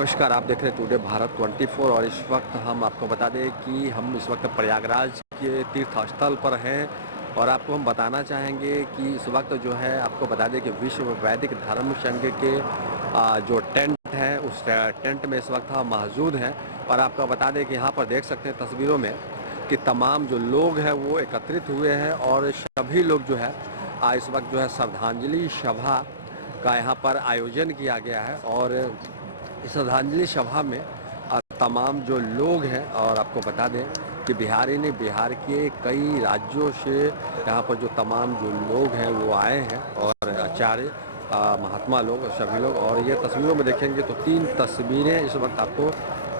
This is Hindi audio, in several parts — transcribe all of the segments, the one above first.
नमस्कार, आप देख रहे हैं टुडे भारत 24 और इस वक्त हम आपको बता दें कि हम इस वक्त प्रयागराज के तीर्थ स्थल पर हैं और आपको हम बताना चाहेंगे कि इस वक्त जो है आपको बता दें कि विश्व वैदिक धर्म संघ के जो टेंट है उस टेंट में इस वक्त हम मौजूद हैं और आपको बता दें कि यहाँ पर देख सकते हैं तस्वीरों में कि तमाम जो लोग हैं वो एकत्रित हुए हैं और सभी लोग जो है इस वक्त जो है श्रद्धांजलि सभा का यहाँ पर आयोजन किया गया है और इस श्रद्धांजलि सभा में तमाम जो लोग हैं और आपको बता दें कि बिहार के कई राज्यों से यहाँ पर जो तमाम जो लोग हैं वो आए हैं और आचार्य महात्मा लोग सभी लोग। और ये तस्वीरों में देखेंगे तो 3 तस्वीरें इस वक्त आपको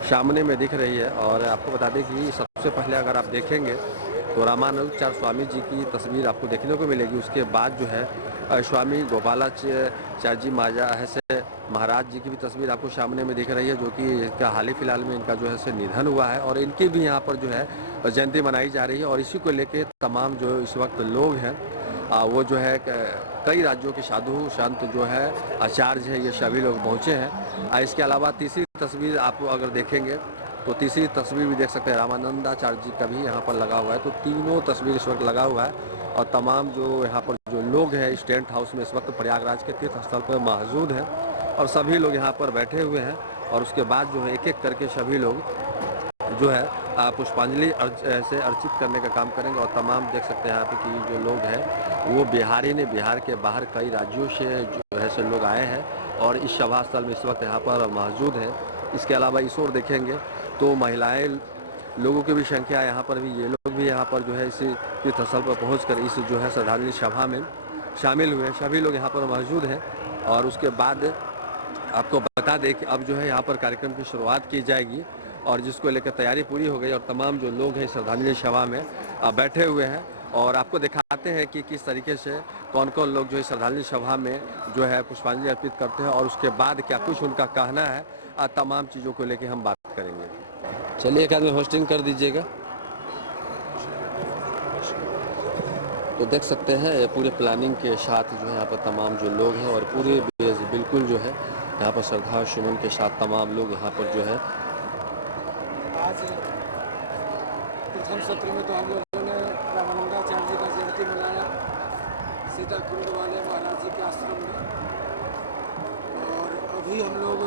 सामने में दिख रही है और आपको बता दें कि सबसे पहले अगर आप देखेंगे तो रामानुजाचार्य स्वामी जी की तस्वीर आपको देखने को मिलेगी। उसके बाद जो है स्वामी गोपालाचार्य जी ऐसे महाराज जी की भी तस्वीर आपको सामने में दिख रही है, जो कि इसका हाल ही फिलहाल में इनका जो है से निधन हुआ है और इनकी भी यहाँ पर जो है जयंती मनाई जा रही है। और इसी को लेके तमाम जो इस वक्त लोग हैं वो जो है कई राज्यों के साधु संत जो है आचार्य है ये सभी लोग पहुँचे हैं। इसके अलावा तीसरी तस्वीर आप अगर देखेंगे तो तीसरी तस्वीर भी देख सकते हैं, रामानंदाचार्य जी का भी यहाँ पर लगा हुआ है। तो तीनों तस्वीर इस वक्त लगा हुआ है और तमाम जो यहाँ पर जो लोग हैं इस टेंट हाउस में इस वक्त प्रयागराज के तीर्थ स्थल पर मौजूद हैं और सभी लोग यहाँ पर बैठे हुए हैं। और उसके बाद जो है एक एक करके सभी लोग जो है पुष्पांजलि से अर्चित करने का काम करेंगे। और तमाम देख सकते हैं यहाँ पे कि जो लोग हैं वो बिहार के बाहर कई राज्यों से जो है से लोग आए हैं और इस सभा स्थल में इस वक्त यहाँ पर मौजूद हैं। इसके अलावा इस ओर देखेंगे तो महिलाएं लोगों की भी संख्या यहाँ पर भी ये लोग भी यहाँ पर जो है इसी तीर्थ स्थल पर पहुँच इस जो है श्रद्धांजलि सभा में शामिल हुए। सभी लोग यहाँ पर मौजूद हैं और उसके बाद आपको बता दें कि अब जो है यहाँ पर कार्यक्रम की शुरुआत की जाएगी और जिसको लेकर तैयारी पूरी हो गई और तमाम जो लोग हैं श्रद्धांजलि सभा में बैठे हुए हैं। और आपको दिखाते हैं कि किस तरीके से कौन कौन लोग जो है श्रद्धांजलि सभा में जो है पुष्पांजलि अर्पित करते हैं और उसके बाद क्या कुछ उनका कहना है, तमाम चीज़ों को लेकर हम बात करेंगे। चलिए एक आदमी होस्टिंग कर दीजिएगा। तो देख सकते हैं पूरे प्लानिंग के साथ जो है यहाँ पर तमाम जो लोग हैं और पूरे बिल्कुल जो है यहाँ पर श्रद्धा सुमन के साथ तमाम लोग यहाँ पर जो है आज प्रथम सत्र में तो हम लोगों ने रामानंदाचार्य जी का जयंती मनाया सीता कुंड वाले महाराज जी के आश्रम में। और अभी हम लोग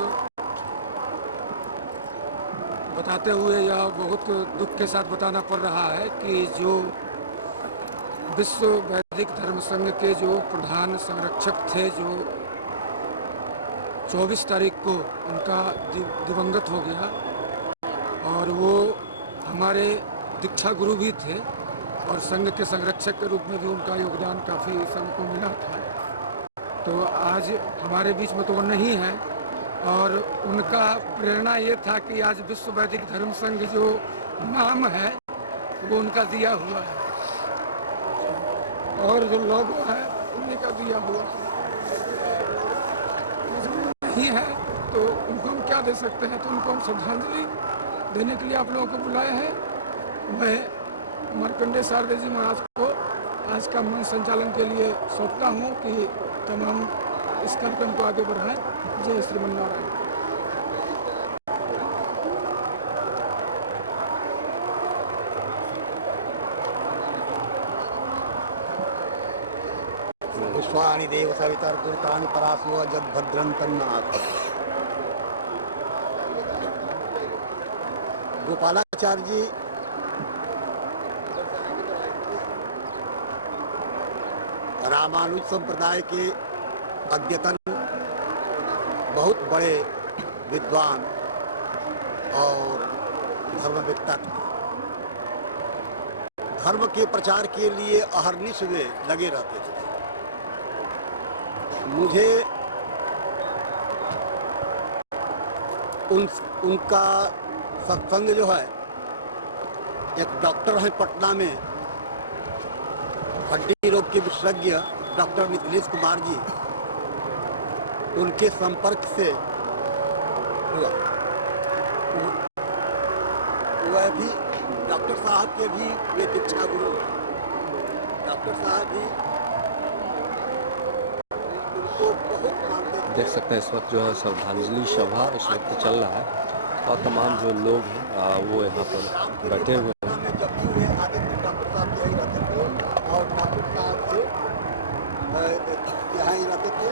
बताते हुए यह बहुत दुख के साथ बताना पड़ रहा है कि जो विश्व वैदिक धर्म संघ के जो प्रधान संरक्षक थे जो 24 तारीख को उनका दिवंगत हो गया और वो हमारे दीक्षा गुरु भी थे और संघ के संरक्षक के रूप में भी उनका योगदान काफ़ी संघ को मिला था। तो आज हमारे बीच में तो वो नहीं है और उनका प्रेरणा ये था कि आज विश्व वैदिक धर्म संघ जो नाम है वो उनका दिया हुआ है और जो लोगो है उन्हीं का दिया हुआ नहीं है। तो उनको हम क्या दे सकते हैं, तो उनको हम श्रद्धांजलि देने के लिए आप लोगों को बुलाए हैं। मैं मार्कंडेय शारदे जी महाराज को आज का मंच संचालन के लिए सौंपता हूँ कि तमाम इस कार्यक्रम को आगे बढ़ाएं। जय श्रीमन्नारायण। विश्वानि देव सवितर्भूतानि परासुव जद्भद्रं तन्नाथ। गोपालाचार्य जी रामानुज संप्रदाय के अद्यतन बहुत बड़े विद्वान और धर्मवेत्ता थे। धर्म के प्रचार के लिए अहर्निश वे लगे रहते थे। मुझे उनका सत्संग जो है, एक डॉक्टर है पटना में हड्डी रोग के विशेषज्ञ डॉक्टर मिथिलेश कुमार जी, उनके संपर्क से हुआ। वह भी डॉक्टर साहब के भी वे दीक्षा गुरु। डॉक्टर साहब भी को बहुत मानते थे। देख सकते हैं इस वक्त जो है श्रद्धांजलि सभा इस वक्त चल रहा है और तमाम जो लोग हैं वो यहाँ पर बैठे हुए हैं। में जब भी वे आते थे डॉक्टर साहब यहीं रहते थे और डॉक्टर साहब से यहाँ ही रहते थे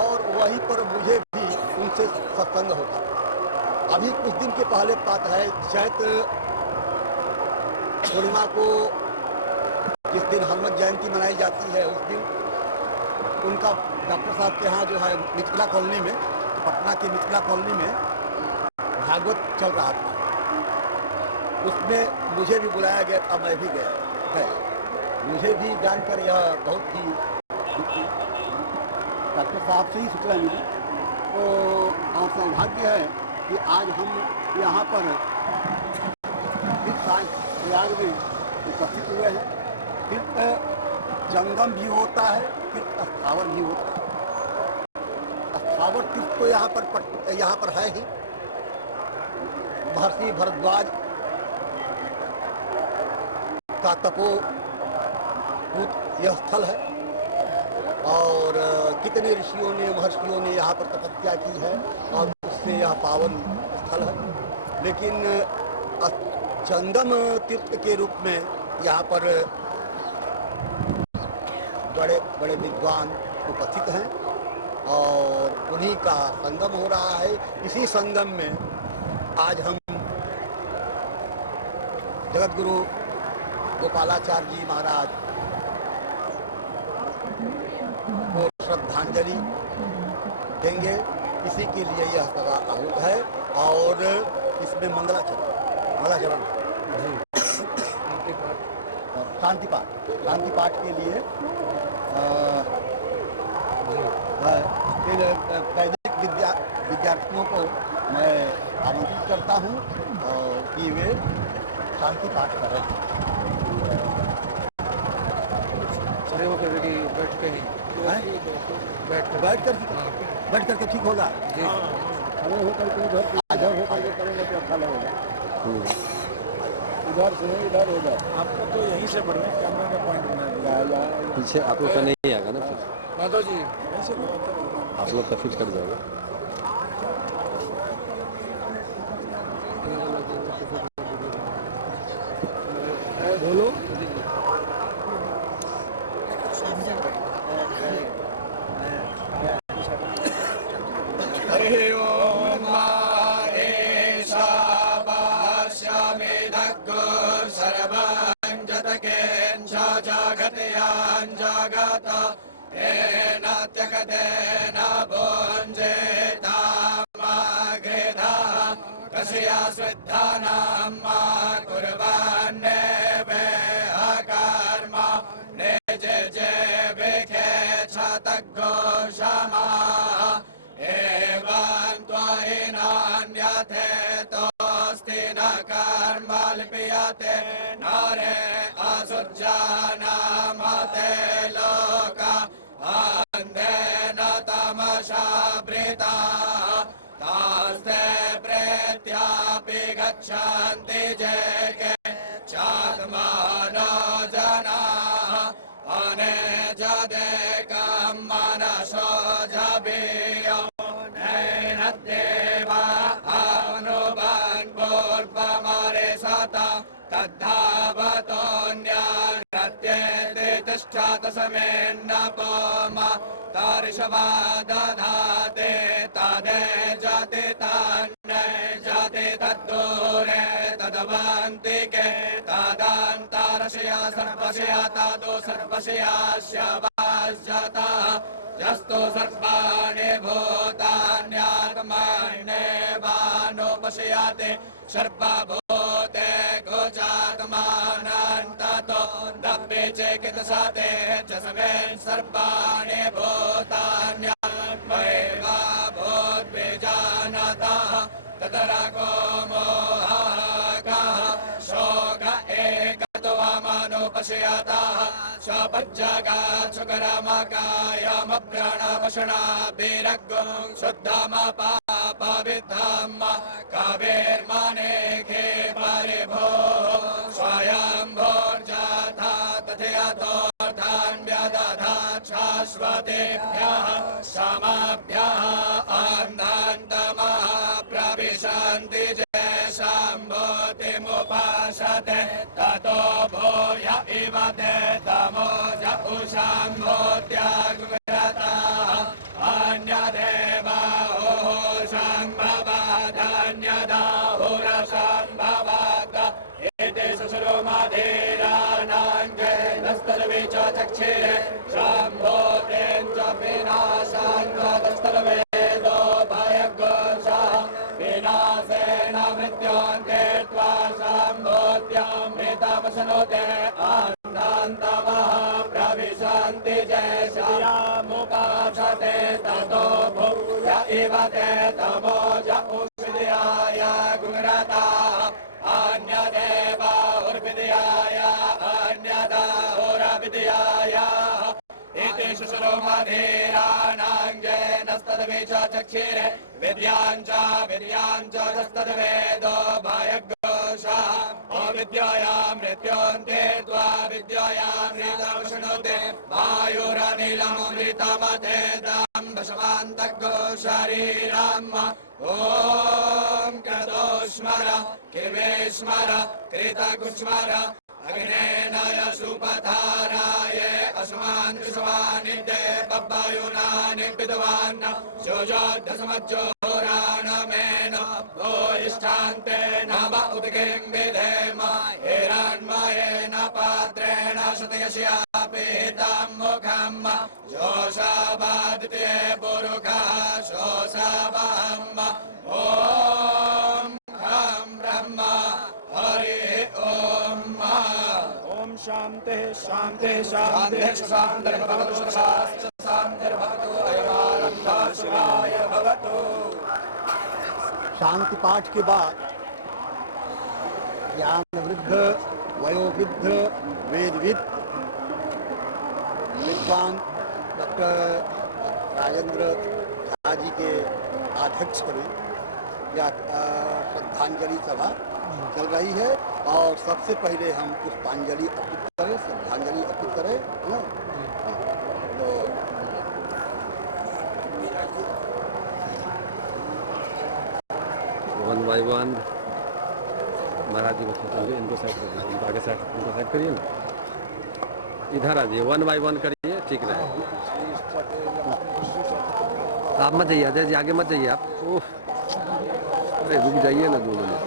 और वहीं पर मुझे भी उनसे सत्संग होता। अभी कुछ दिन के पहले बात है, चैत्र पूर्णिमा को जिस दिन हनुमत जयंती मनाई जाती है उस दिन उनका डॉक्टर साहब के यहाँ जो है मिथिला कॉलोनी में, पटना की मिथिला कॉलोनी में भागवत चल रहा था। उसमें मुझे भी बुलाया गया था, मैं भी गया है। मुझे भी जानकर यह बहुत ही डॉक्टर साहब से ही सूचना मिली। तो और सौभाग्य है कि आज हम यहाँ पर प्रयाग में उपस्थित हुए हैं। तीर्थ जंगम भी होता है, तीर्थ स्थावर भी होता है। स्थावर तीर्थ तो यहाँ पर है ही। महर्षि भरद्वाज का तपोभूत यह स्थल है और कितने ऋषियों ने महर्षियों ने यहाँ पर तपस्या की है और उससे यह पावन स्थल है। लेकिन जंगम तीर्थ के रूप में यहाँ पर बड़े बड़े विद्वान उपस्थित हैं और उन्हीं का संगम हो रहा है। इसी संगम में आज हम जगत गुरु गोपालाचार्य जी महाराज को श्रद्धांजलि देंगे। इसी के लिए यह सभा आहूत है और इसमें मंगलाचरण शांति पाठ के लिए वैदिक विद्यार्थियों को मैं आमंत्रित करता हूँ कि वे शांति पाठ करें। खड़े होकर के बैठ के ही बैठ करके ठीक होगा। खड़े होकर के इधर होकर के करेंगे तो अच्छा लगेगा। इधर से इधर होगा। आपको तो यहीं से पढ़ना है, कैमरा का पॉइंट बना दिया। पीछे आप लोग का नहीं आएगा ना फिर माधव जी आप लोग का फिट कर जाएगा। बोलो। यस्तो सर्वाणि भूतान्यात्मन्येवानुपश्यते सर्वभूते गोचात्मानन्ततो दब्बे चेकितसाते च समेन् सर्वाणि भूतान्यात्मैवा भूद्विजानतः ततराको मोहकः शोक एकत्वमनुपश्यतः स्वपज्जगाच्छुकरमकायमप्राणपशुणाभिरग्गुं शुद्धमपापविद्धम् कविर्मने खे परिभो स्वयं भोर्जाथा तथयतोर्धान्यदधात् श्वतेभ्यः क्षमाभ्यः अन्धान्तमः प्रविशन्ति येषां भूतिमुपासते ततो भूय इव ते तमोज उषां भूत्याग्रताः अन्यदेवाहोषाम्भवादन्यदाहुरसाम्भवाद एते सुश्रुमधीरानाङ्गेनस्तर्वे च चक्षिरे शाम्भोतेन च विनाशाङ्गस्तर्वेदो भयघोषः विनाशेन मृत्योऽन्ते त्वा शाम्भोत्यामृतमश्नुते अन्धान्तमः प्रविशन्ति येषामुपासते ततो भूय इव ते तमोज उषिद्याय गुणरताः अन्यदेवाहुर्विद्याय अन्यदाहुरविद्याय इति शुश्रुमधीरानाङ्गेनस्तद्वे च चक्षिरे विद्यां च तस्तद्वेदो भयघोषः अविद्यायां मृत्योऽन्ते त्वा विद्यायामृतमश्नुते वायुरनिलमृतमथेदं वशमान्तग्गो शरीरम् ॐ क्रतो स्मर किवे स्मर कृतकुस्मर अग्नेन यशुपधाराय अस्मान् विश्वानिदे पब्बायुनानि विद्वान् जोजोद्धसमज्जोराणमेन भूयिष्ठान्तेन व उदगिं विधेम हिरण्मयेन पात्रेण शतयस्यापिहितं मुखम् जोषावादिते पुरुखः शोषावहम् ॐ खं ब्रह्म हरिः ॐ ओम शांति शांति शांति शान्तिर्भवतु शान्तिर्भवतु अयमानन्दः शिवाय भवतु। शांति पाठ के बाद ज्ञान वृद्ध वयोवृद्ध वेदविद विद्वान डॉक्टर राजेंद्र झा जी के अध्यक्ष में या श्रद्धांजलि सभा चल रही है और सबसे पहले हम पुष्पांजलि अर्पित करें, श्रद्धांजलि अर्पित करें। तो वन बाई वन महाराज जी को करिए, इनको साइड कर दीजिए, इनको आगे साइड, इनको साइड करिए ना, इधर आ जाइए, वन बाई वन करिए, ठीक रहे। आप मत जाइए अजय जी, आगे मत जाइए आप। ओह अरे रुक जाइए ना 2 मिनट,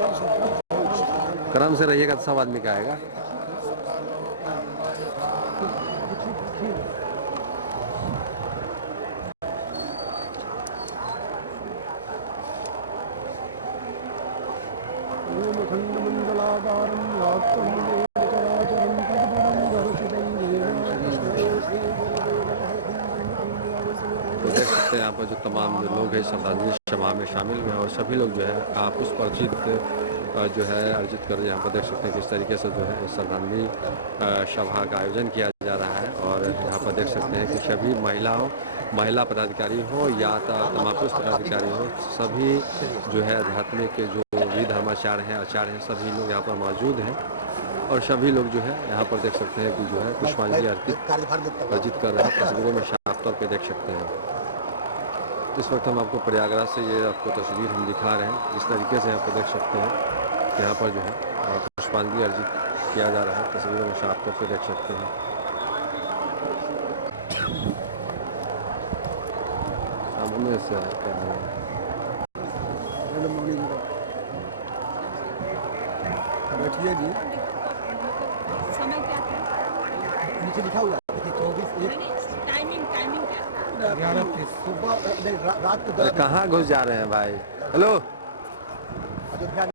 क्रम से रहिएगा तो सब आदमी का आएगा। तो देख सकते हैं यहाँ पर जो तमाम लोग हैं श्रद्धांजलि सभा में शामिल हुए हैं और सभी लोग जो है पुष्प अर्जित जो है अर्जित कर यहाँ पर देख सकते हैं किस तरीके से जो है श्रद्धांजलि सभा का आयोजन किया जा रहा है। और यहाँ पर देख सकते हैं कि सभी महिला पदाधिकारी हो या तमाम पुरुष पदाधिकारी हो, सभी जो है आध्यात्मिक के जो भी धर्माचार्य हैं आचार्य हैं, सभी लोग यहाँ पर मौजूद हैं और सभी लोग जो है यहाँ पर देख सकते हैं कि जो है पुष्पांजलि अर्जित कर रहे हैं। तस्वीरों में साफ तौर पर देख सकते हैं। इस वक्त हम आपको प्रयागराज से ये आपको तस्वीर हम दिखा रहे हैं, जिस तरीके से यहाँ पर देख सकते हैं यहाँ पर जो है पुष्पांजलि अर्जित किया जा रहा है। तस्वीरों में साफ तौर पर देख सकते हैं। सामने से क्या है, बैठिए जी, समय क्या था? नीचे लिखा हुआ है 24 टाइमिंग क्या था? 11 सुबह रात को अरे कहाँ घुस जा रहे हैं भाई। हेलो अयोध्या में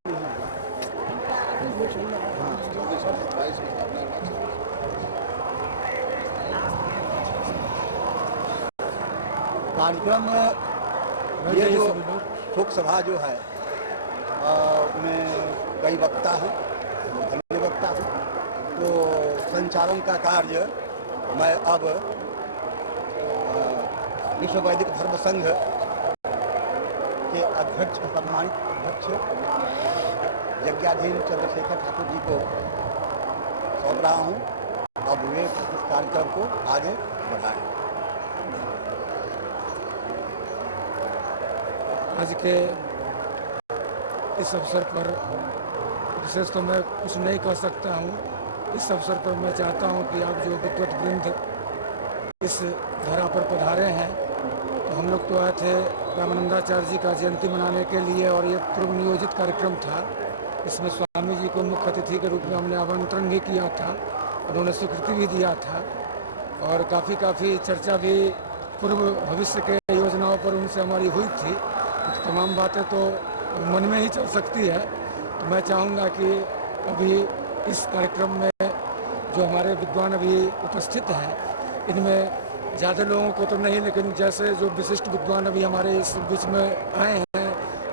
कार्यक्रम ये जो शोक सभा जो है उसमें कई वक्ता हैं, धन्य वक्ता हैं। तो संचालन का कार्य मैं अब विश्व वैदिक धर्म संघ के अध्यक्ष सम्मानित अध्यक्ष यज्ञाधीन चंद्रशेखर ठाकुर जी को सौंप रहा हूँ। अब वे इस कार्यक्रम को आगे बढ़ाएं। आज के इस अवसर पर विशेष तो मैं कुछ नहीं कह सकता हूँ। इस अवसर पर मैं चाहता हूँ कि आप जो विद्वत वृंद इस धरा पर पधारे हैं, तो हम लोग तो आए थे रामानंदाचार्य जी का जयंती मनाने के लिए और ये पूर्व नियोजित कार्यक्रम था। इसमें स्वामी जी को मुख्य अतिथि के रूप में हमने आमंत्रण भी किया था, उन्होंने स्वीकृति भी दिया था और काफ़ी चर्चा भी पूर्व भविष्य के योजनाओं पर उनसे हमारी हुई थी। तो तमाम बातें तो मन में ही चल सकती है। तो मैं चाहूँगा कि अभी इस कार्यक्रम में जो हमारे विद्वान अभी उपस्थित हैं, इनमें ज़्यादा लोगों को तो नहीं, लेकिन जैसे जो विशिष्ट विद्वान अभी हमारे इस बीच में आए हैं,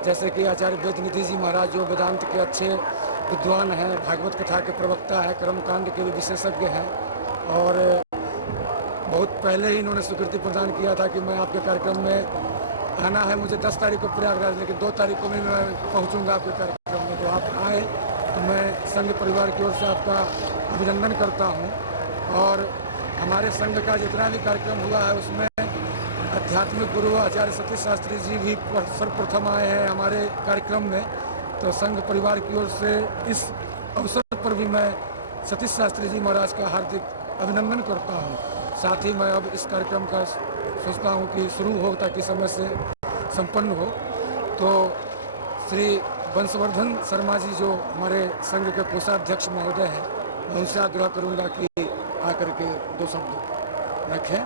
जैसे कि आचार्य वैद्यनिधि जी महाराज जो वेदांत के अच्छे विद्वान हैं, भागवत कथा के प्रवक्ता हैं, कर्मकांड के भी विशेषज्ञ हैं और बहुत पहले ही इन्होंने स्वीकृति प्रदान किया था कि मैं आपके कार्यक्रम में आना है। मुझे 10 तारीख को प्रयागराज, लेकिन 2 तारीख को भी मैं पहुंचूंगा आपके कार्यक्रम में। तो आप आए तो मैं संघ परिवार की ओर से आपका अभिनंदन करता हूं। और हमारे संघ का जितना भी कार्यक्रम हुआ है उसमें आध्यात्मिक गुरु आचार्य सतीश शास्त्री जी भी सर्वप्रथम आए हैं हमारे कार्यक्रम में। तो संघ परिवार की ओर से इस अवसर पर भी मैं सतीश शास्त्री जी महाराज का हार्दिक अभिनंदन करता हूं। साथ ही मैं अब इस कार्यक्रम का सोचता हूं कि शुरू हो ताकि समय से संपन्न हो। तो श्री वंशवर्धन शर्मा जी जो हमारे संघ के कोषाध्यक्ष महोदय हैं, मैं उनसे आग्रह करूंगा कि आकर के 2 शब्द रखें।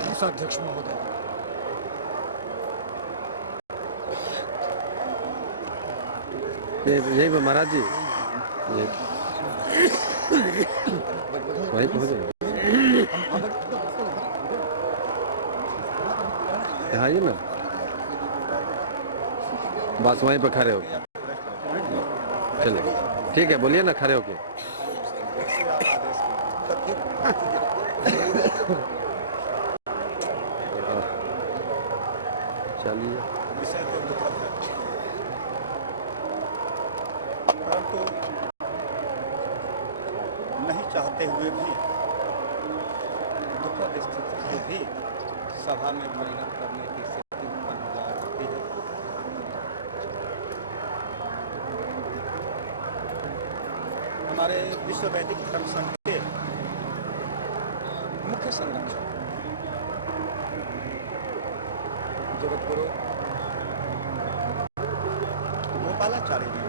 कोषाध्यक्ष महोदय। यही महाराज जी वहीं पहुँचे आइए ना, बस वहीं पर खड़े हो। चलिए ठीक है, बोलिए ना खड़े होके। चलिए। परंतु नहीं चाहते हुए भी दुखद स्थिति से भी सभा में परिणत करने की स्थिति उत्पन्न हो जाती है। हमारे विश्व वैदिक धर्म संघ के मुख्य संरक्षक जगत गुरु गोपालाचार्य जी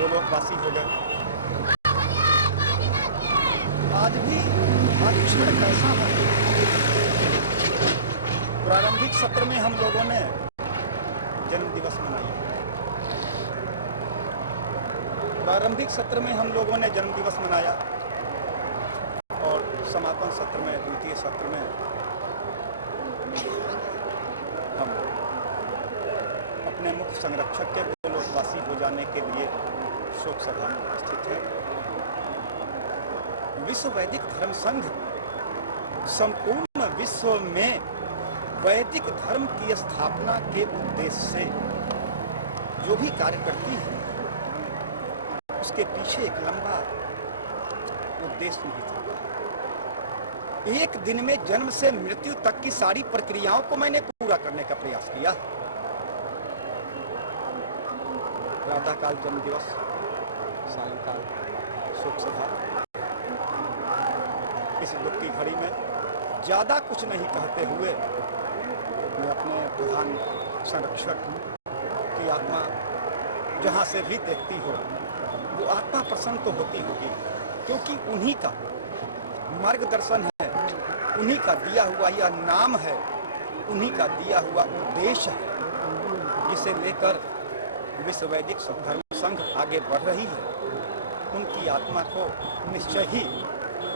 लोकवासी हो गए। आज भी क्षण कैसा है। प्रारंभिक सत्र में हम लोगों ने जन्म दिवस मनाया। प्रारंभिक सत्र में हम लोगों ने जन्म दिवस मनाया और समापन सत्र में, द्वितीय सत्र में हम अपने मुख्य संरक्षक के लोकवासी हो जाने के लिए शोक सभा में उपस्थित है। विश्व वैदिक धर्म संघ संपूर्ण विश्व में वैदिक धर्म की स्थापना के उद्देश्य से जो भी कार्य करती है, उसके पीछे एक लंबा उद्देश्य निहित है। एक दिन में जन्म से मृत्यु तक की सारी प्रक्रियाओं को मैंने पूरा करने का प्रयास किया। प्रातःकाल जन्म दिवस, सायंकाल शोक सभा। इस दुख की घड़ी में ज़्यादा कुछ नहीं कहते हुए मैं अपने प्रधान संरक्षक की आत्मा जहाँ से भी देखती हो, वो आत्मा प्रसन्न तो होती होगी, क्योंकि उन्हीं का मार्गदर्शन है, उन्हीं का दिया हुआ यह नाम है, उन्हीं का दिया हुआ उद्देश्य है, जिसे लेकर विश्व वैदिक धर्म संघ आगे बढ़ रही है। उनकी आत्मा को निश्चय ही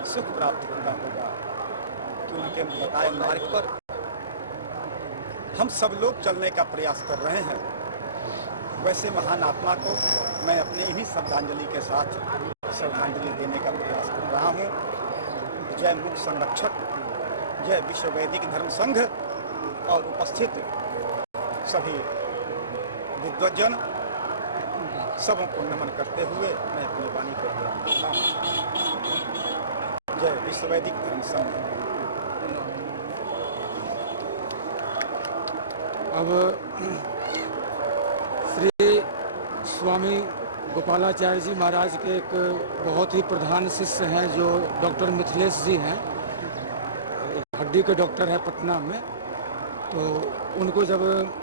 सुख प्राप्त होगा कि उनके बताए मार्ग पर हम सब लोग चलने का प्रयास कर रहे हैं। वैसे महान आत्मा को मैं अपने इन्हीं श्रद्धांजलि के साथ श्रद्धांजलि देने का प्रयास कर रहा हूँ। जय मुख्य संरक्षक, जय विश्व वैदिक धर्म संघ और उपस्थित सभी विद्वज्जन, सबों को नमन करते हुए मैं अपनी वाणी को विराम देता हूँ। जय विश्व वैदिक धर्म संघ। अब श्री स्वामी गोपालाचार्य जी महाराज के एक बहुत ही प्रधान शिष्य हैं जो डॉक्टर मिथिलेश जी हैं, हड्डी के डॉक्टर है पटना में। तो उनको जब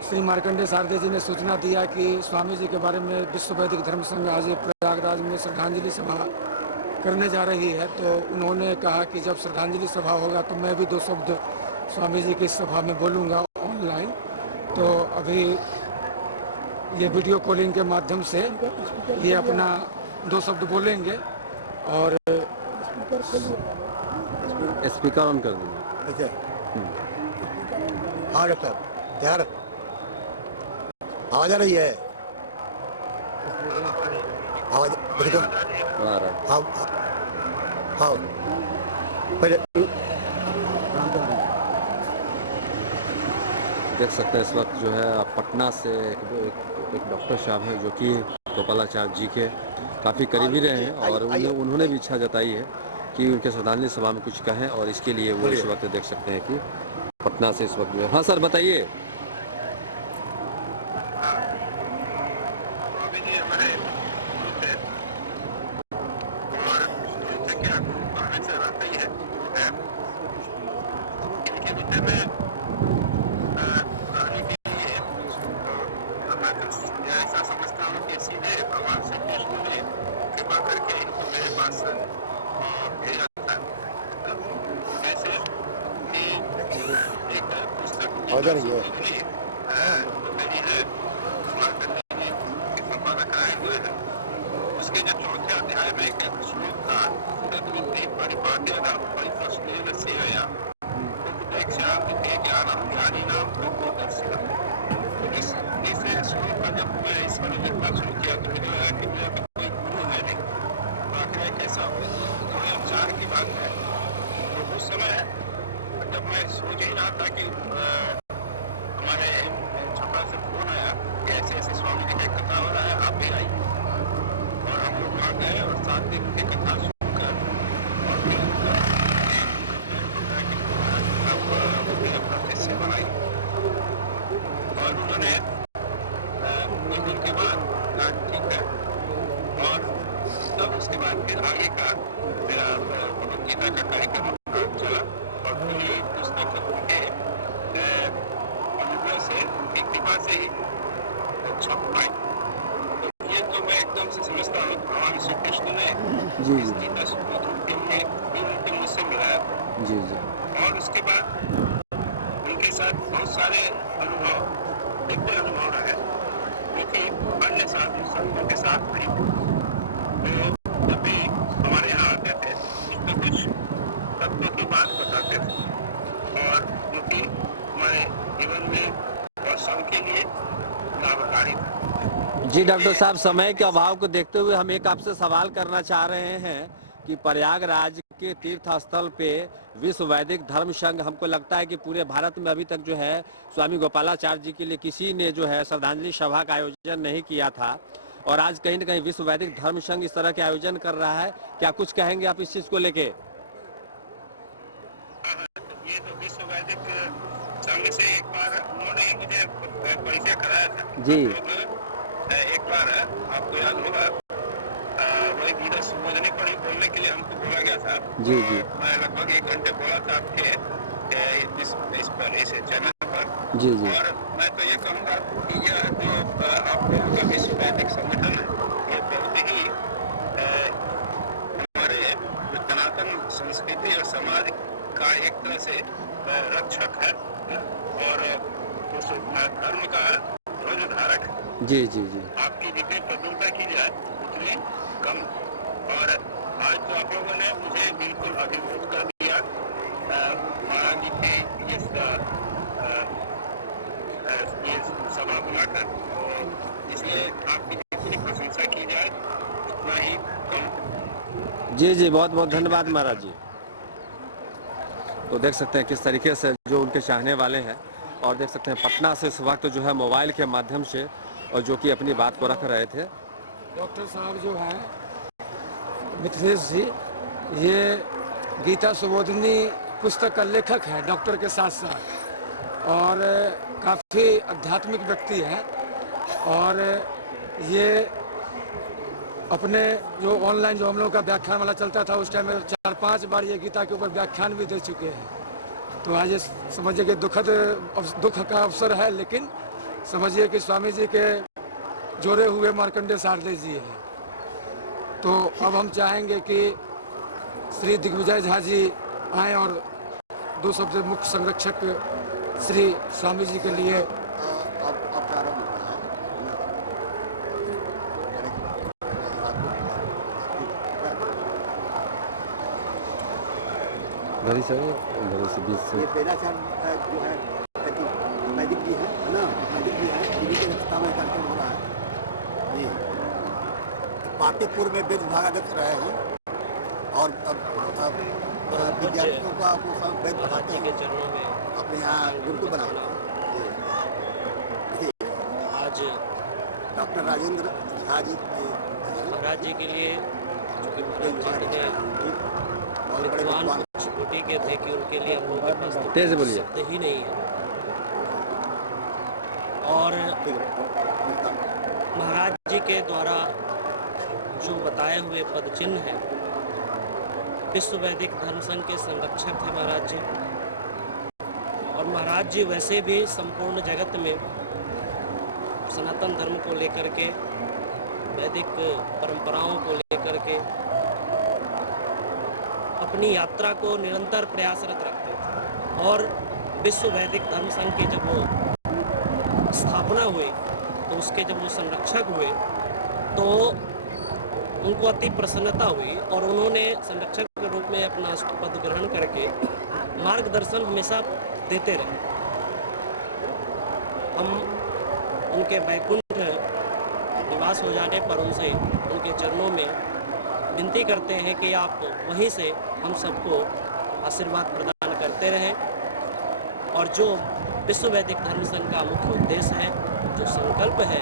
श्री मार्कंडेय शारदे जी ने सूचना दिया कि स्वामी जी के बारे में विश्व वैदिक धर्म संघ आज प्रयागराज में श्रद्धांजलि सभा करने जा रही है, तो उन्होंने कहा कि जब श्रद्धांजलि सभा होगा तो मैं भी 2 शब्द स्वामी जी की सभा में बोलूँगा ऑनलाइन। तो अभी ये वीडियो कॉलिंग के माध्यम से ये अपना 2 शब्द बोलेंगे और स्पीकर ऑन कर दीजिए। अच्छा हाँ डॉक्टर ध्यान रख, आवाज आ रही है? आवाज देख दो। आ रहा है। हाँ हाँ पहले देख सकते हैं इस वक्त जो है पटना से एक डॉक्टर साहब हैं जो कि गोपालाचार्य जी के काफ़ी करीबी रहे हैं और उन्होंने भी इच्छा जताई है कि उनके श्रद्धांजलि सभा में कुछ कहें और इसके लिए वो इस वक्त देख सकते हैं कि पटना से इस वक्त जो है। हाँ सर बताइए। आवाज आ रही है? उसके जो चौथे अध्याय में एक श्लोक था, इस श्लोक का जब मैं इस वाले लिखना शुरू किया तो मुझे लगा कि मेरा तो कोई गुरु है नहीं, आखिर कैसा हो। 2004 की बात है। तो उस समय जब मैं सोच ही रहा था कि हमारे छपरा से फोन आया कि ऐसे ऐसे स्वामी जी की कथा हो रहा है, आप भी आइए। और हम लोग वहाँ गए और 7 दिन की कथा सुनकर और फिर अपना हिस्से बनाई। और उन्होंने कुछ दिन के बाद कहा ठीक है। और तब उसके बाद फिर आगे का मेरा भगवद गीता का कार्यक्रम चला और फिर ये पुस्तक उनके अनुभव से उनकी कृपा से ही छप पाई। तो ये तो मैं एकदम से समझता हूँ भगवान श्री कृष्ण ने इस गीता सूत्र उनके मुझसे मिलाया। जी जी। और उसके बाद उनके साथ बहुत सारे अनुभव, दिव्य अनुभव रहे, क्योंकि अन्य साधु संतों के साथ नहीं। तो जब भी हमारे यहाँ आते थे कुछ तत्वों की बात बताते थे और जो कि हमारे जीवन में और सबके लिए लाभकारी था। जी डॉक्टर साहब, समय के अभाव को देखते हुए हम एक आपसे सवाल करना चाह रहे हैं कि प्रयागराज के तीर्थ स्थल पे विश्व वैदिक धर्म संघ, हमको लगता है कि पूरे भारत में अभी तक जो है स्वामी गोपालाचार्य जी के लिए किसी ने जो है श्रद्धांजलि सभा का आयोजन नहीं किया था और आज कहीं न कहीं विश्व वैदिक धर्म संघ इस तरह के आयोजन कर रहा है। क्या कुछ कहेंगे आप इस चीज को लेके? ये तो विश्व वैदिक संघ से एक बार उन्होंने ही मुझे परिचय कराया था। जी। एक बार आपको याद होगा वही गीता सुबोधनी पढ़ी बोलने के लिए हमको बोला गया था। जी जी। मैं लगभग 1 घंटे बोला था आपके इस चैनल पर। जी जी। और मैं तो ये कहूँगा कि यह जो आप लोगों का विश्व वैदिक संगठन है, ये बहुत ही हमारे सनातन संस्कृति और समाज का एक तरह से रक्षक है और उस धर्म का ध्वजधारक। जी जी जी। आपकी जितनी प्रशंसा की जाए उतनी कम। और आज तो आप लोगों ने मुझे बिल्कुल अभिभूत कर दिया महाराज जी की ये सभा बुलाकर, इसलिए आपकी जितनी प्रशंसा की जाए उतना ही कम। जी जी, बहुत बहुत धन्यवाद महाराज जी। तो देख सकते हैं किस तरीके से जो उनके चाहने वाले हैं और देख सकते हैं पटना से इस वक्त जो है मोबाइल के माध्यम से और जो कि अपनी बात को रख रहे थे। डॉक्टर साहब जो हैं मिथिलेश जी, ये गीता सुबोधिनी पुस्तक का लेखक है, डॉक्टर के साथ साथ, और काफ़ी आध्यात्मिक व्यक्ति है। और ये अपने जो ऑनलाइन जो हम लोग का व्याख्यान वाला चलता था उस टाइम में 4-5 बार ये गीता के ऊपर व्याख्यान भी दे चुके हैं। तो आज ये समझिए कि दुख का अवसर है, लेकिन समझिए कि स्वामी जी के जोड़े हुए मार्कंडेय शारदे जी हैं। तो अब हम चाहेंगे कि श्री दिग्विजय झा जी आएँ और 2 शब्द मुख्य संरक्षक श्री स्वामी जी के लिए अब प्रारंभ हो रहा घड़ी से बीच से ये पहला चरण जो है वैदिक भी है ना, वैदिक भी है, इन्हीं के रक्षा में कार्यक्रम हो रहा है। ये पाटलिपुत्र में वेद विभागाध्यक्ष रहे हैं और अब विद्यार्थियों का वो सब वेद पढ़ाते हैं, अपने यहाँ गुरुकुल बना हुआ है। आज डॉक्टर राजेंद्र झा जी महाराज जी के लिए, चूँकि महाराज जी ने बहुत बड़े विद्वान कोटि के थे कि उनके लिए हम लोगों के पास तो तेज बोलिए। शब्द ही नहीं है। और महाराज जी के द्वारा जो बताए हुए पद चिन्ह है, विश्व वैदिक धर्म संघ के संरक्षक थे महाराज जी। और महाराज जी वैसे भी संपूर्ण जगत में सनातन धर्म को लेकर के, वैदिक परंपराओं को लेकर के अपनी यात्रा को निरंतर प्रयासरत रखते थे। और विश्व वैदिक धर्म संघ की जब वो स्थापना हुई, तो उसके जब वो संरक्षक हुए तो उनको अति प्रसन्नता हुई और उन्होंने संरक्षक के रूप में अपना पद ग्रहण करके मार्गदर्शन हमेशा देते रहे। हम उनके वैकुंठ निवास हो जाने पर उनसे, उनके चरणों में विनती करते हैं कि आप वहीं से हम सबको आशीर्वाद प्रदान करते रहें। और जो विश्व वैदिक धर्म संघ का मुख्य उद्देश्य है, जो संकल्प है,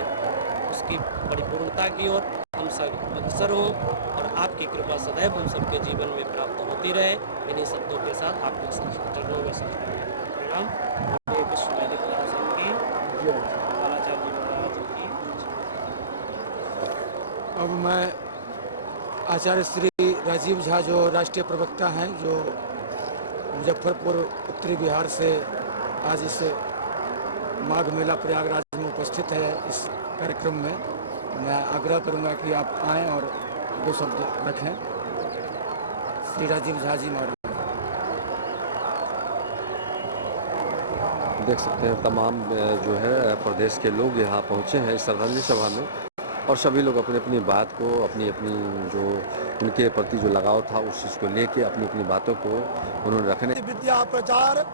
उसकी परिपूर्णता की ओर हम सब अग्रसर हों और आपकी कृपा सदैव हम सबके जीवन में प्राप्त होती रहे। इन्हीं शब्दों के साथ आपके चरणों में प्रणाम। विश्व वैदिक धर्म संघ की बालाचार्य महाराज की। अब मैं आचार्य श्री राजीव झा जो राष्ट्रीय प्रवक्ता हैं, जो मुजफ्फरपुर उत्तरी बिहार से आज इस माघ मेला प्रयागराज में उपस्थित है, इस कार्यक्रम में मैं आग्रह करूंगा कि आप आएं और 2 शब्द रखें। श्री राजीव झा जी महाराज। देख सकते हैं तमाम जो है प्रदेश के लोग यहाँ पहुँचे हैं इस श्रद्धांजलि सभा में, और सभी लोग अपनी अपनी बात को, अपनी अपनी जो उनके प्रति जो लगाव था उस चीज़ को लेके अपनी अपनी बातों को उन्होंने रखने। विद्या प्रचार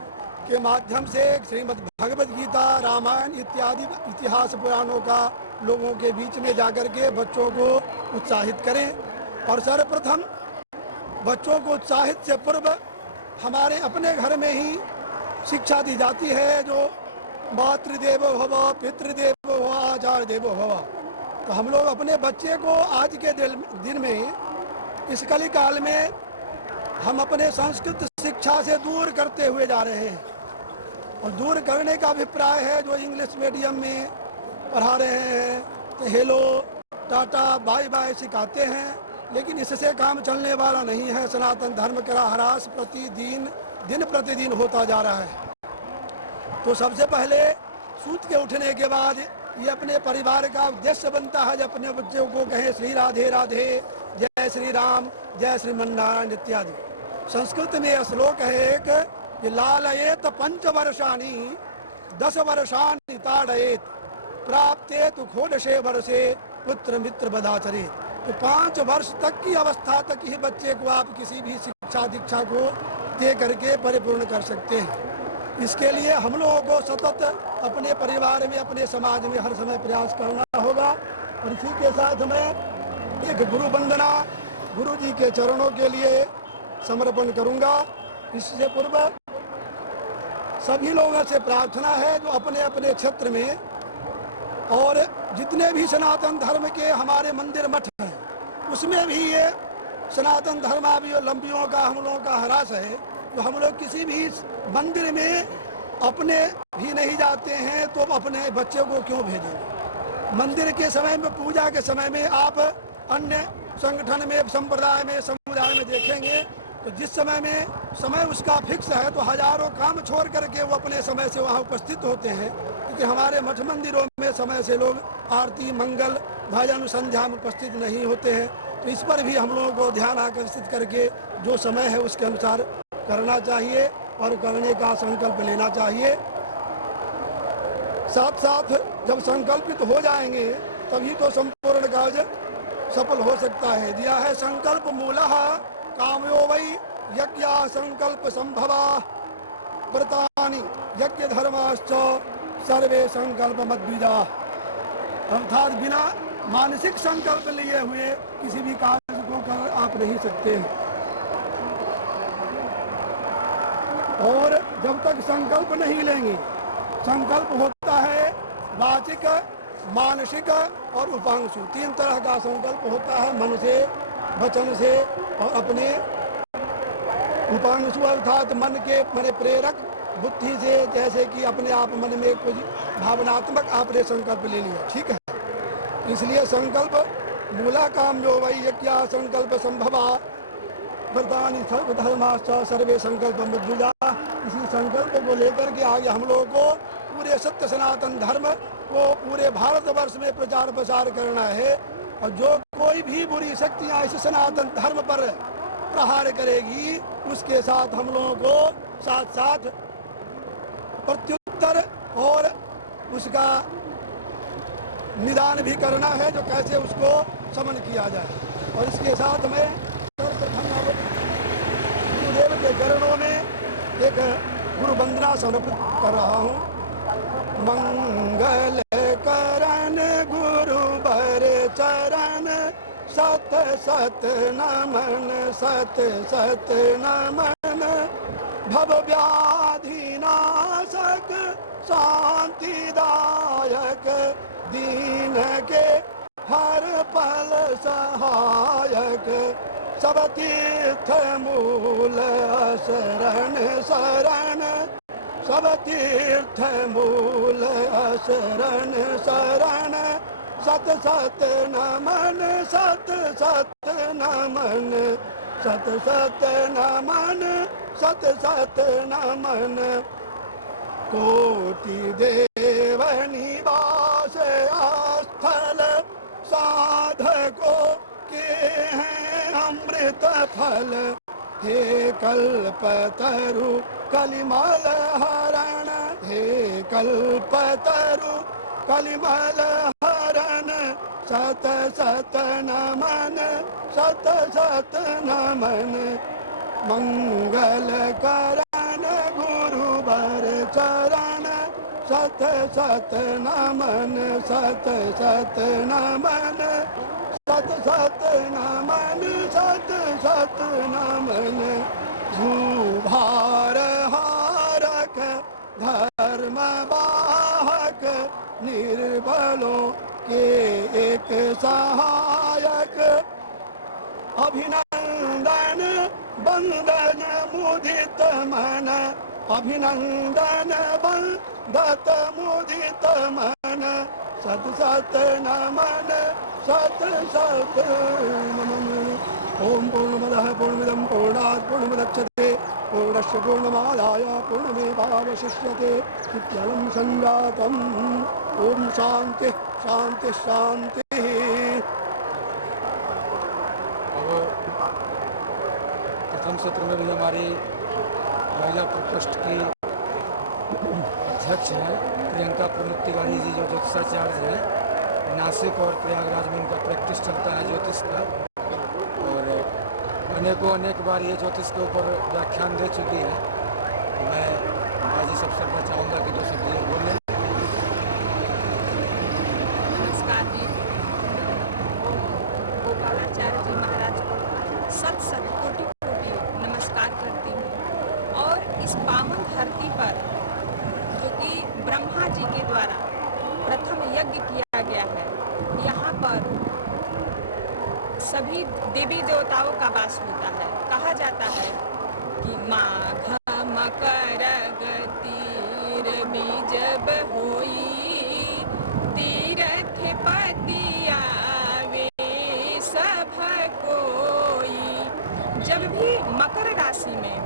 के माध्यम से श्रीमद् भगवद गीता, रामायण इत्यादि इतिहास पुराणों का लोगों के बीच में जाकर के बच्चों को उत्साहित करें। और सर्वप्रथम बच्चों को उत्साहित से पूर्व हमारे अपने घर में ही शिक्षा दी जाती है, जो मातृदेवो भव, पितृदेवो भव, आचार्य देवो भव। तो हम लोग अपने बच्चे को आज के दिन में, इस कली काल में, हम अपने संस्कृत शिक्षा से दूर करते हुए जा रहे हैं। और दूर करने का अभिप्राय है जो इंग्लिश मीडियम में पढ़ा रहे हैं, तो हेलो टाटा बाय बाय सिखाते हैं, लेकिन इससे काम चलने वाला नहीं है। सनातन धर्म का ह्रास दिन प्रतिदिन होता जा रहा है। तो सबसे पहले सूत के उठने के बाद ये अपने परिवार का उद्देश्य बनता है, जब अपने बच्चों को कहें श्री राधे राधे, जय श्री राम, जय श्रीमन्नारायण इत्यादि। संस्कृत में यह श्लोक है एक कि लालयेत 5 वर्षाणि 10 वर्षाणि ताड़येत प्राप्ते तु षोडशे वर्षे पुत्र मित्र बधाचरेत। तो 5 वर्ष तक की अवस्था तक ही बच्चे को आप किसी भी शिक्षा दीक्षा को दे करके परिपूर्ण कर सकते हैं। इसके लिए हम लोगों को सतत अपने परिवार में, अपने समाज में हर समय प्रयास करना होगा। और इसी के साथ मैं एक गुरु वंदना गुरु जी के चरणों के लिए समर्पण करूंगा। इससे पूर्व सभी लोगों से प्रार्थना है जो अपने अपने क्षेत्र में और जितने भी सनातन धर्म के हमारे मंदिर मठ हैं, उसमें भी ये सनातन धर्मावलंबियों का हम लोगों का हरास है, तो हम लोग किसी भी मंदिर में अपने भी नहीं जाते हैं, तो अपने बच्चे को क्यों भेजेंगे? मंदिर के समय में, पूजा के समय में आप अन्य संगठन में, संप्रदाय में, समुदाय में देखेंगे तो जिस समय उसका फिक्स है तो हजारों काम छोड़ करके वो अपने समय से वहाँ उपस्थित होते हैं, क्योंकि हमारे मठ मंदिरों में समय से लोग आरती, मंगल, भजन, संध्या में उपस्थित नहीं होते हैं। तो इस पर भी हम लोगों को ध्यान आकर्षित करके जो समय है उसके अनुसार करना चाहिए और करने का संकल्प लेना चाहिए। साथ साथ जब संकल्पित हो जाएंगे तभी तो संपूर्ण कार्य सफल हो सकता है। दिया है संकल्प मूलः कामयो वै यज्ञ संकल्प संभवा व्रतानि यज्ञ धर्माश्च सर्वे संकल्प मद्विजा। अर्थात बिना मानसिक संकल्प लिए हुए किसी भी कार्य को कर आप नहीं सकते हैं। और जब तक संकल्प नहीं लेंगे, संकल्प होता है वाचिक, मानसिक और उपांशु, 3 तरह का संकल्प होता है, मन से, वचन से और अपने उपांशु अर्थात मन के मन प्रेरक बुद्धि से, जैसे कि अपने आप मन में कुछ भावनात्मक आपने संकल्प ले लिया, ठीक है। इसलिए संकल्प मूला काम जो वही यज्ञ संकल्प संभवा व्रतानि धर्माश्च सर्वे संकल्प मद्विजा। इसी संकल्प को लेकर के आगे हम लोगों को पूरे सत्य सनातन धर्म को पूरे भारतवर्ष में प्रचार प्रसार करना है। और जो कोई भी बुरी शक्तियाँ इस सनातन धर्म पर प्रहार करेगी, उसके साथ हम लोगों को साथ साथ प्रत्युत्तर और उसका निदान भी करना है, जो कैसे उसको समन किया जाए। और इसके साथ में गुरुदेव के चरणों में एक गुरु वंदना समर्पित कर रहा हूँ। मंगल करण गुरु बर चरण सत सत नमन, सत सत नमन। भव व्याधि नाशक शांतिदायक, दीन के हर पल सहायक। सब तीर्थ मूल शरण शरण, सब तीर्थ मूल शरण शरण। सत सत नमन, सत सत नमन, सत सत नमन, सत सत नमन। कोटि देव निवास स्थल, साधको के हैं अमृत फल। हे कल्पतरु कलिमल हरण, हे कल्पतरु कलिमल हरण। सत सत नमन, सत सत नमन। मंगल करण गुरु बर चरण, सत सत नमन, सत सत नमन। सत सत नमन, सत सत नमन। भूभार हारक धर्म वाहक, निर्बलों के एक सहायक। अभिनंदन बंदन मुदित मन, अभिनंदन बंदत मुदित मन। सत सत नमन, सत सत नमन। ओम पूर्णमदः पूर्णमिदं पूर्णात् पूर्णमुदच्यते, पूर्णस्य पूर्णमादाय पूर्णमेवावशिष्यते। नित्यं संजातम्। ओम शांति शांति शांति। प्रथम सत्र में भी हमारी महिला प्रकोष्ठ की अध्यक्ष हैं प्रियंका प्रमुख तिवारी जी, जो ज्योतिषाचार्य हैं। नासिक और प्रयागराज में इनका प्रैक्टिस चलता है ज्योतिष का, और अनेक बार ये ज्योतिष के ऊपर व्याख्यान दे चुकी है। मैं आज इस अवसर पर चाहूँगा कि 2 शब्द बोलें। नमस्कार जी। गोपालाचार्य जी महाराज को सत सत कोटि कोटि नमस्कार करती हूँ। और इस पावन धरती पर जो कि ब्रह्मा जी के द्वारा प्रथम यज्ञ किया गया है, यहाँ पर सभी देवी देवताओं का वास होता है। कहा जाता है कि माघ मकर गतीर बीजब होई तीर्थ पति आवे सब कोई। जब भी मकर राशि में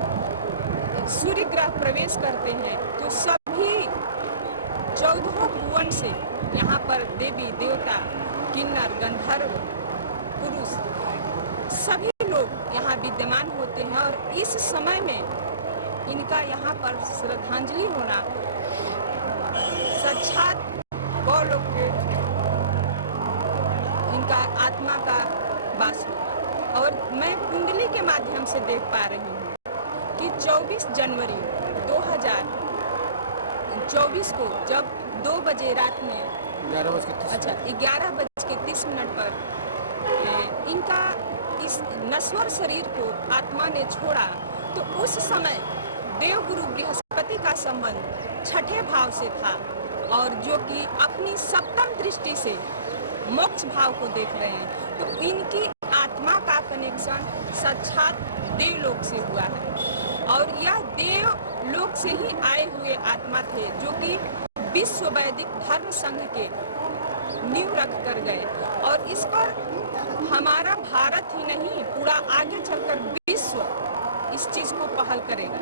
सूर्य ग्रह प्रवेश करते हैं तो सभी 14 भुवन से यहाँ पर देवी देवता किन्नर गंधर्व पुरुष सभी लोग यहाँ विद्यमान होते हैं और इस समय में इनका यहाँ पर श्रद्धांजलि होना साक्षात गौलोक के इनका आत्मा का वास होगा। और मैं कुंडली के माध्यम से देख पा रही हूँ कि 24 जनवरी 2024 को जब 2 बजे रात में 11:30 पर इनका इस नश्वर शरीर को आत्मा ने छोड़ा, तो उस समय देवगुरु बृहस्पति का संबंध छठे भाव से था और जो कि अपनी सप्तम दृष्टि से मोक्ष भाव को देख रहे हैं, तो इनकी आत्मा का कनेक्शन साक्षात देवलोक से हुआ है और यह देवलोक से ही आए हुए आत्मा थे जो कि विश्व वैदिक धर्म संघ के नींव रख कर गए और इस पर हमारा भारत ही नहीं पूरा आगे चलकर विश्व इस चीज को पहल करेगा।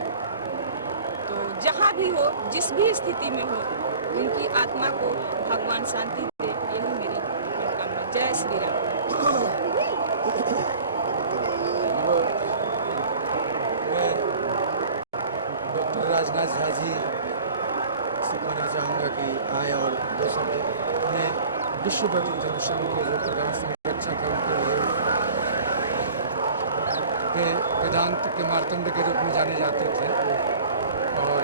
तो जहाँ भी हो, जिस भी स्थिति में हो, उनकी आत्मा को भगवान शांति दे, यही मेरी कामना। जय श्री राम। मैं डॉक्टर राजनाथ झा जी से कहना चाहूँगा कि आए और दो शब्द उन्हें विश्व वैदिक धर्म संघ के जो प्रधान संरक्षक हैं उनके लिए वे वेदांत के मार्तंड के रूप में जाने जाते थे और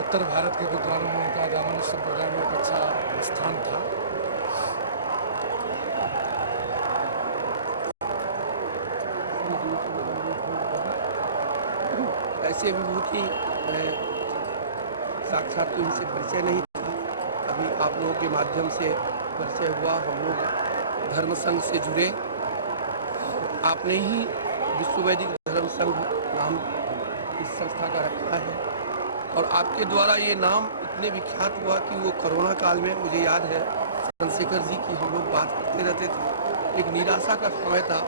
उत्तर भारत के विद्वानों में उनका दामन संप्रदाय में एक अच्छा स्थान था। ऐसे विभूति साक्षात तो इनसे परिचय नहीं था, अभी आप लोगों के माध्यम से परिचय हुआ। हम लोग धर्म संघ से जुड़े, आपने ही विश्व वैदिक धर्म संघ नाम इस संस्था का रखा है और आपके द्वारा ये नाम इतने विख्यात हुआ कि वो कोरोना काल में मुझे याद है चंद्रशेखर जी की हम लोग बात करते रहते थे। एक निराशा का समय था,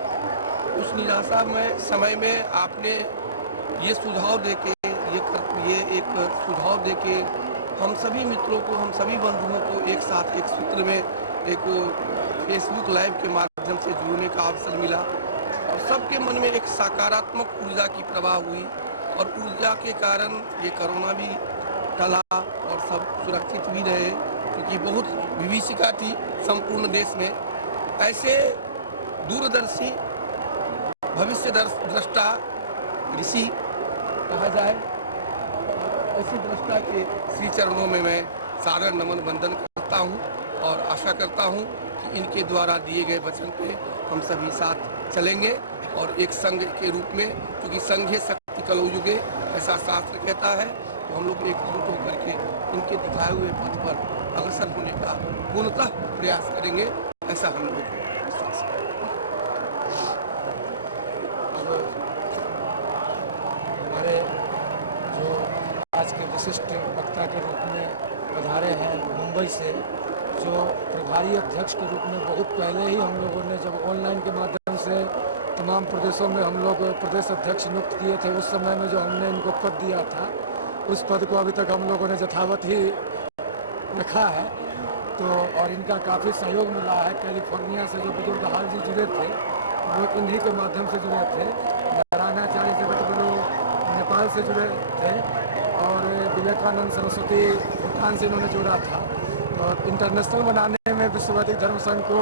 उस निराशा में समय में आपने ये सुझाव देके ये एक सुझाव देके हम सभी मित्रों को, हम सभी बंधुओं को एक साथ एक सूत्र में एक फेसबुक लाइव के माध्यम से जुड़ने का अवसर मिला और सबके मन में एक सकारात्मक ऊर्जा की प्रवाह हुई और ऊर्जा के कारण ये कोरोना भी टला और सब सुरक्षित भी रहे, क्योंकि बहुत विभीषिका थी संपूर्ण देश में। ऐसे दूरदर्शी भविष्य दृष्टा ऋषि कहा जाए, ऐसे दृष्टा के श्री चरणों में मैं सादर नमन वंदन करता हूँ और आशा करता हूँ कि इनके द्वारा दिए गए वचन पे हम सभी साथ चलेंगे और एक संघ के रूप में, क्योंकि संघे शक्ति कलौ युगे ऐसा शास्त्र कहता है, तो हम लोग एकजुट होकर के इनके दिखाए हुए पथ पर अग्रसर होने का पूर्णतः प्रयास करेंगे, ऐसा हम लोग विश्वास करें। हमारे जो आज के विशिष्ट वक्ता के रूप में पधारे हैं मुंबई से, जो प्रभारी अध्यक्ष के रूप में बहुत पहले ही हम लोगों ने जब ऑनलाइन के माध्यम से तमाम प्रदेशों में हम लोग प्रदेश अध्यक्ष नियुक्त किए थे, उस समय में जो हमने इनको पद दिया था उस पद को अभी तक हम लोगों ने यथावत ही रखा है। तो और इनका काफ़ी सहयोग मिला है। कैलिफोर्निया से जो बुजुर्ग हाल जी जुड़े थे वो इन्हीं के माध्यम से जुड़े थे। नारायणाचार्य जगत गुरु नेपाल से जुड़े थे और विवेकानंद सरस्वती भूटान से इन्होंने जोड़ा था। और इंटरनेशनल बनाने में विश्व वैदिक धर्म संघ को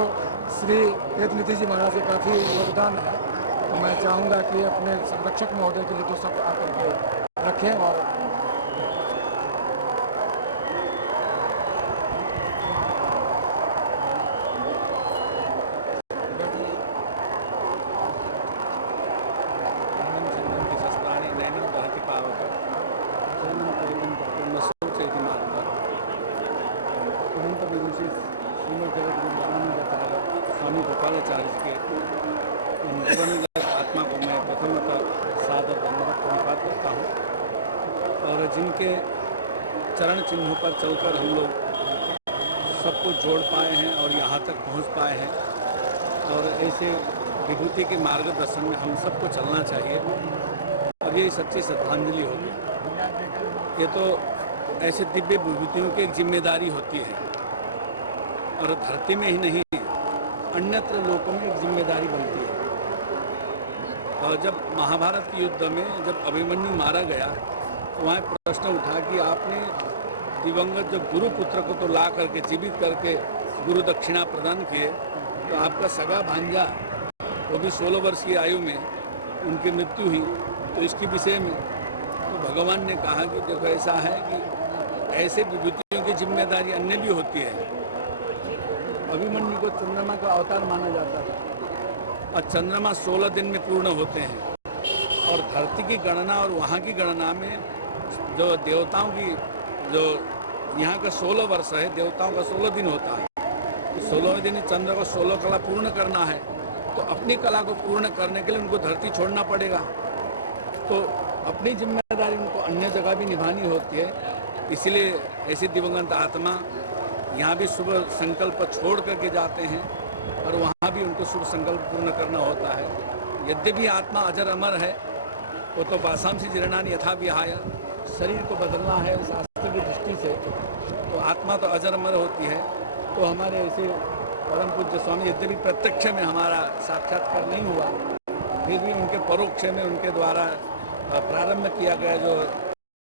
श्री वेदनिधि जी महाराज का काफ़ी योगदान है। तो मैं चाहूँगा कि अपने संरक्षक महोदय के लिए दो शब्द आकर के रखें और स्वामी गोपाल शंकराचार्य के उन दिवंगत आत्मा को मैं प्रथमतः सादर धन्यवाद प्रणिपात करता हूँ और जिनके चरण चिन्हों पर चलकर हम लोग सबको जोड़ पाए हैं और यहाँ तक पहुँच पाए हैं और ऐसे विभूति के मार्गदर्शन में हम सबको चलना चाहिए और यही सच्ची श्रद्धांजलि होगी। ये तो ऐसे दिव्य विभूतियों की एक जिम्मेदारी होती है और धरती में ही नहीं अन्यत्र लोकों में एक जिम्मेदारी बनती है। और जब महाभारत के युद्ध में जब अभिमन्यु मारा गया तो वहाँ प्रश्न उठा कि आपने दिवंगत जो गुरु पुत्र को तो ला करके जीवित करके गुरु दक्षिणा प्रदान किए, तो आपका सगा भांजा वो भी 16 वर्ष की आयु में उनकी मृत्यु हुई, तो इसके विषय में तो भगवान ने कहा कि देखो ऐसा है कि ऐसे विभूतियों की जिम्मेदारी अन्य भी होती है। अभिमन्यु को चंद्रमा का अवतार माना जाता था और चंद्रमा 16 दिन में पूर्ण होते हैं और धरती की गणना और वहाँ की गणना में जो देवताओं की जो यहाँ का 16 वर्ष है, देवताओं का 16 दिन होता है। तो 16वें दिन चंद्र को 16 कला पूर्ण करना है, तो अपनी कला को पूर्ण करने के लिए उनको धरती छोड़ना पड़ेगा। तो अपनी जिम्मेदारी उनको अन्य जगह भी निभानी होती है। इसलिए ऐसी दिवंगत आत्मा यहाँ भी शुभ संकल्प छोड़ करके जाते हैं और वहाँ भी उनको शुभ संकल्प पूर्ण करना होता है। यद्यपि आत्मा अजर अमर है, वो तो वासांसी जीर्णानि यथा विहाय, शरीर को बदलना है शास्त्र की दृष्टि से, तो आत्मा तो अजर अमर होती है। तो हमारे ऐसे परम पूज्य स्वामी यद्यपि प्रत्यक्ष में हमारा साक्षात्कार नहीं हुआ, फिर भी उनके परोक्ष में उनके द्वारा प्रारंभ किया गया जो